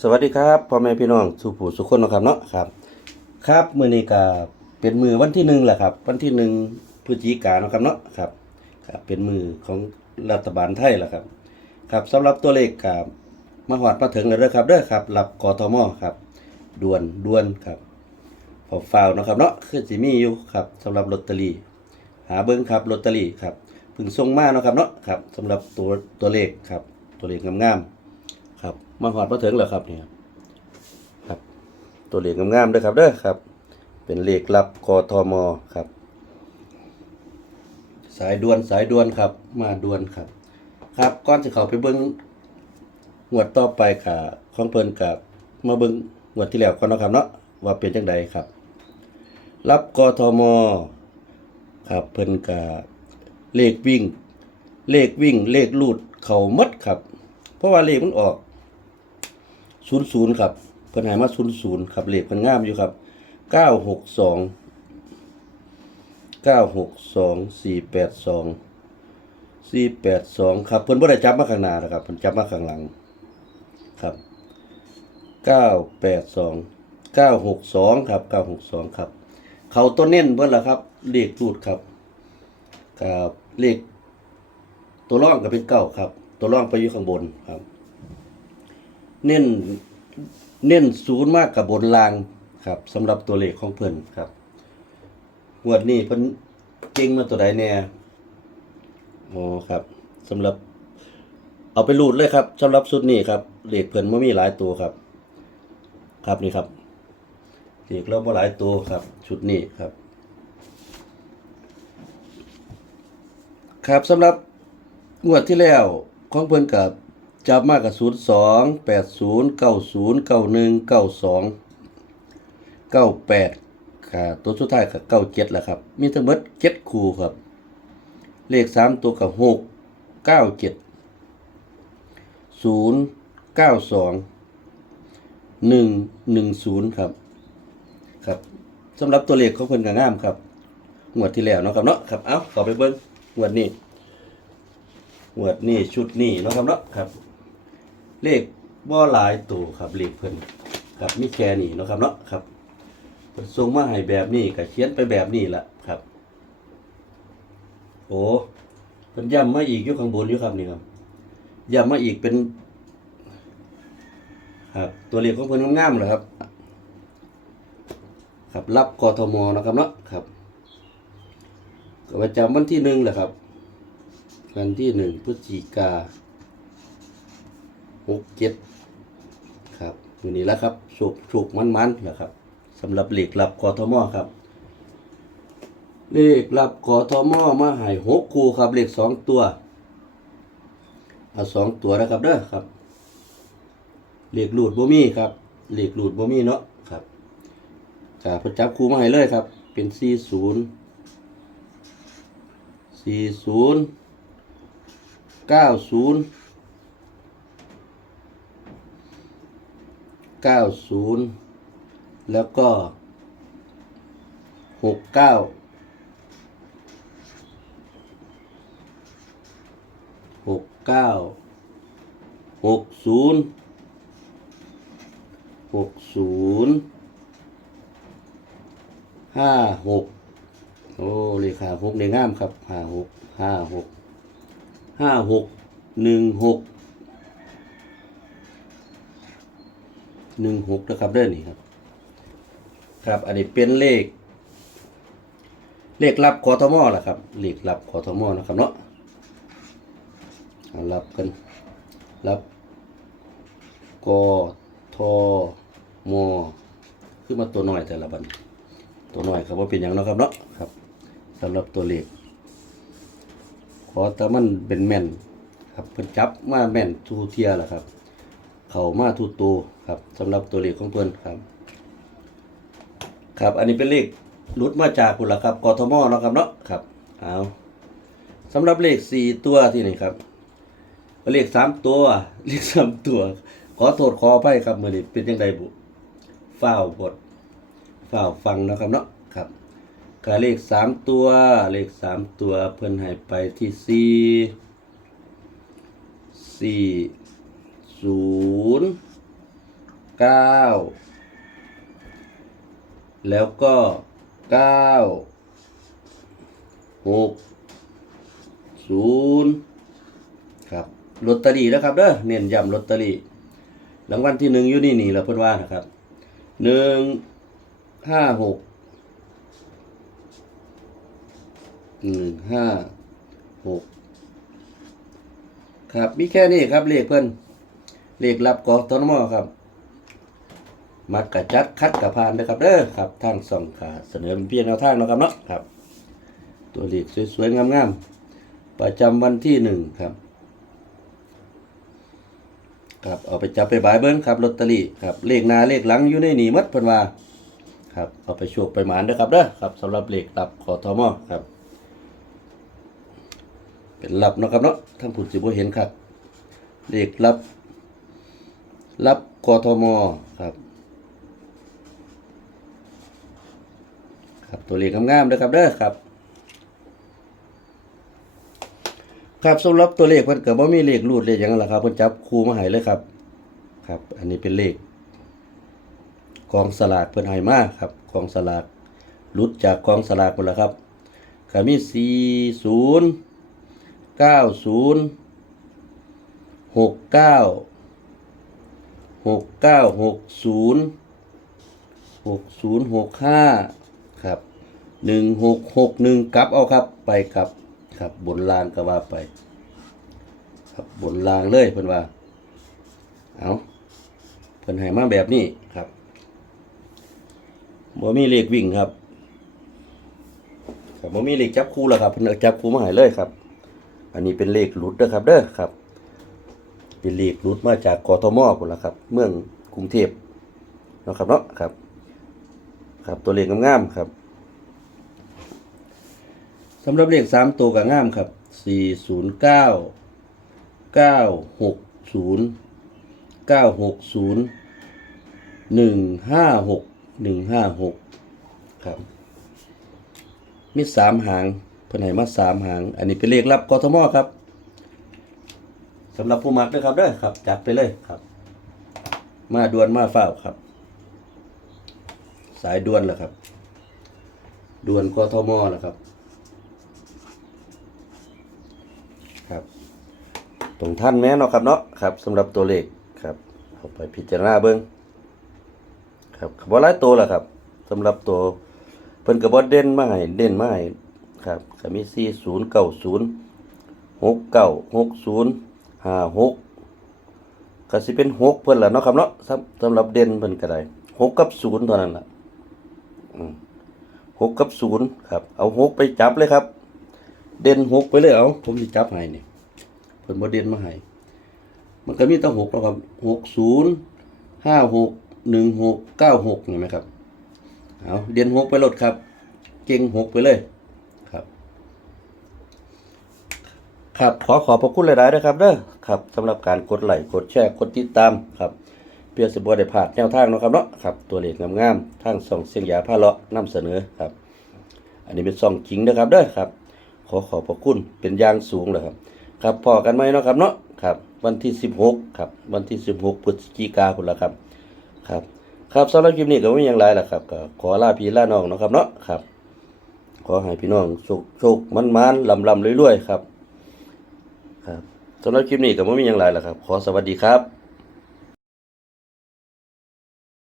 สวัสดีครับพ่อแม่พี่น้องสุผู้สุคนนะครับเนาะครับครับมื้อนี้ก็เป็นมือวันที่หนึ่งแหละครับ วันที่หนึ่งพฤศจิกายนนะครับเนาะครับครับเป็นมือของรัฐบาลไทยแหละครับ ครับสำหรับตัวเลขกับมาหอดมาถึงแล้วเด้อครับเด้อครับรับกทมครับด่วนด่วนครับพอฟาวนะครับเนาะคือสิมีอยู่ครับสำหรับลอตเตอรี่ หาเบิ่งครับลอตเตอรี่ครับพิ่งส่งมาเนาะครับเนาะครับสำหรับตัวตัวเลขครับตัวเลขงามๆ ครับ มาหอดมาถึงแล้วครับเนี่ยครับ ตัวเลขงามๆด้อครับเด้อครับ เป็นเลขลับกทมครับ สายด่วนสายด่วนครับ มาด่วนครับ ครับก่อนจะเข้าไปเบิ่งงวดต่อไปค่ะของเพิ่นกับมาเบิ่งงวดที่แล้วก่อนนะครับเนาะว่าเป็นจังใดครับ รับกทมครับเพิ่นกับเลขวิ่ง เลขวิ่งเลขลูดเขาหมดครับ เพราะว่าเลขมันออก ศูนย์ศูนย์ครับเพิ่นให้มาศูนย์ศูนย์ครับเลขเพิ่นงามอยู่ครับเก้าหกสองเก้าหกสองสี่แปดสองสี่แปดสองครับเพิ่นบ่ได้จับมาข้างหน้านะครับเพิ่นจับมาข้างหลังครับเก้าแปดสองเก้าหกสองครับเก้าหกสองครับ เขาตัวเน้นเพิ่นล่ะครับเลขรูดครับกับเลขตัวร่องก็เป็นเก้าครับ ตัวร่องไปอยู่ข้างบนครับ เน้นเน้นศูนย์มากกับบนรางครับสำหรับตัวเลขของเพิ่นครับงวดนี้เพิ่นเก่งมาตัวใดแน่อ๋อครับสำหรับเอาไปรูดเลยครับสำหรับชุดนี้ครับเลขเพิ่นบ่มีหลายตัวครับ ครับนี่ครับเลขเราบ่หลายตัวครับ ชุดนี้ครับ ครับสำหรับงวดที่แล้วของเพิ่นกับ จับมากกับศูนย์สองแปดศูนย์เก้าศูนย์เก้าหนึ่งเก้าสองเก้าแปดค่ะตัวสุดท้ายกับเก้าเจ็ดแหละครับ มีทั้งหมดเจ็ดคู่ครับ เลขสามตัวกับหกเก้าเจ็ดศูนย์เก้าสองหนึ่งหนึ่งศูนย์ครับครับสำหรับตัวเลขของเพิ่นก็งามครับงวดที่แล้วเนาะครับเนาะครับเอ้าต่อไปเบิ้งงวดนี้งวดนี้ชุดนี้เนาะครับเนาะครับ เลขบ่หลายตัวครับเลขเพิ่นครับมีแค่นี้เนาะครับเนาะครับเพิ่นส่งมาให้แบบนี้ก็เขียนไปแบบนี้ละครับ โอ้เพิ่นย้ำมาอีกอยู่ข้างบนอยู่ครับนี่ครับย้ำมาอีกเป็น ครับ ตัวเลขของเพิ่นงามๆเลยครับ ครับรับกทมนะครับเนาะครับก็ประจำวันที่หนึ่งแหละครับ วันที่หนึ่งพฤศจิกา หกเจ็ดครับอยู่นี่แล้วครับสุกสุกมันมันๆแหละครับสำหรับเหล็กรับกทมครับเลขรับกทมมาหายหกคู่ครับเลขสองตัวเอาสองตัวนะครับเด้อครับเหลขหลุดบ่มีครับเหลขหลุดบ่มีเนาะครับกาปรจับคู่มาให้เลยครับ เป็นสี่ศูนย์สี่ศูนย์เก้าศูนย์ เก้าศูนย์แล้วก็หกเก้าหกเก้าหกศูนย์หกศูนย์ห้าหกโอ้เลขาหกในง่ามครับห้าหกห้าหกห้าหกหนึ่งหก หนึ่งหกนะครับเด้อนี่ครับ ครับ อันนี้เป็นเลข เลขรับกทมแหละครับ เลขรับกทมอนะครับเนาะรับกันรับกทมคือมาตัวหน้อยแต่ละบันตัวหน้อยครับว่าเป็นอย่างเนาะครับเนาะครับสำหรับตัวเลขขอแต่มันเป็นแม่นครับเพิ่นจับมาแม่นทูเทียแหละครับ เข้ามาทูตัว ครับสำหรับตัวเลขของเพิ่นครับ ครับ อันนี้เป็นเลขหลุดมาจากพุ่นละครับกทมเนาะครับเนาะครับเอาสำหรับเลขสี่ตัวที่นี่ครับ เลขสามตัว เลขสามตัว ขอโทษขออภัยครับมือนี้เป็นจังไดบุฝ้าบทฝ้าฟังนะครับเนาะครับก็เลขสามตัว เลขสามตัวเพิ่นให้ไปที่สี่สี่ศูนย์ เก้าแล้วก็เก้าหกศูนย์ครับลอตเตอรี่นะครับเด้อเน้นย้ำลอตเตอรี่รางวัลที่หนึ่งอยู่นี่นี่แหละเพิ่นว่านะครับหนึ่งห้าหกหนึ่งห้าหกครับมีแค่นี้ครับเลขเพิ่นเลขรับกอตนมอครับ มักกะจัดคัดกะพานนะครับเด้อครับทางส่องขาเสนอเป็นเพียงแนวทางเนาะครับเนาะครับ ตัวเลขสวยๆงามๆประจำวันที่หนึ่งครับครับเอาไปจับไปบายเบิ้งครับลอตเตอรี่ครับเลขหน้าเลขหลังอยู่ในนี่หมัดเพิ่นว่าครับเอาไปโชคไปหมานเด้อครับเด้อครับสำหรับเลขรับขอทมครับ เป็นรับเนาะครับเนาะท่านผู้สิบ่เห็นครับเลขรับรับกทมครับ ครับตัวเลขงามๆเด้อครับเด้อครับ ครับสำหรับตัวเลขเพิ่นก็บ่มีเลขรูดเลขหยังล่ะครับเพิ่นจับคู่มาให้เลยครับ ครับ อันนี้เป็นเลขกองสลากเพิ่นให้มาครับกองสลากหลุดจากกองสลากหมดแล้วครับก็มี40 90 69 69 60 6065 1661กหกหนึ่งกลับเอาครับไปกลับครับบนรางก็ว่าไป ครับบนรางเลยเพิ่นว่า เอาเพิ่นให้มาแบบนี้ครับบ่มีเลขวิ่งครับครับบ่มีเลขจับคู่แล้วครับเพิ่นเอาจับคู่มาให้เลยครับ อันนี้เป็นเลขหลุดเด้อครับเด้อครับ เป็นเลขหลุดมาจากกทมพุ่นละครับ เมืองกรุงเทพนะครับเนาะครับ ครับตัวเลขงามๆครับ สำหรับเลขสามตัวก็งามครับสี่ศูนย์เก้าเก้าหกศูนย์เก้าหกศูนย์หนึ่งห้าหกหนึ่งห้าหกครับ มีสามหางเพิ่นให้มาสามหาง อันนี้เป็นเลขรับกทมครับสำหรับผู้มักด้วยครับเด้อครับ จัดไปเลยครับ มาด่วนมาเฝ้าครับ สายด่วนแหละครับด่วนกทมแหละครับ ครับ ตรงท่านแม่เนาะครับเนาะครับสำหรับตัวเลขครับเอาไปพิจารณาเบิ่งครับก็บ่หลายตัวละครับสำหรับตัวเพิ่นก็บ่เด่นมาให้เด่นมาให้ครับก็มี40 90 69 60 56ก็สิเป็น6เพิ่นละเนาะครับเนาะสำสำหรับเด่นเพิ่นก็ได้6กับ0เท่านั้นล่ะอืม6กับ0ครับ เอา6ไปจับเลยครับ เด่นหกไปเลยเอาผมสิจับให้นี่เพิ่นบ่เด่นมาให้มันก็มีตั้งหกแล้วครับหกศูนย์ห้าหกหนึ่งหกเก้าหกเห็นไหมครับเอาเด่นหกไปลดครับ เก่งหกไปเลยครับ ครับขอขอบพระคุณหลายๆนะครับเด้อครับสำหรับการกดไลค์กดแชร์กดติดตามครับเพื่อสิบ่ได้พลาดแนวทางนะครับเนาะครับตัวเลขงามๆทางส่องเสียงยาผ้าเลาะนำเสนอครับ อันนี้เป็นซ่องจริงนะครับเด้อครับ อขอบพระคุณเป็นอย่างสูงเลยครับ ครับพอกันไหมเนาะครับเนาะครับ วันที่ 16 ครับ วันที่ 16พฤศจิกายนพุ่นละครับ ครับ ครับสำหรับคลิปนี้ก็ไม่มีอย่างไรล่ะครับก็ขอลาพี่ลาน้องเนาะครับเนาะครับ ขอให้พี่น้องโชคโชคมันมันลำลำรวยๆครับ ครับสำหรับคลิปนี้ก็ไม่มีอย่างไรล่ะครับ ขอสวัสดีครับ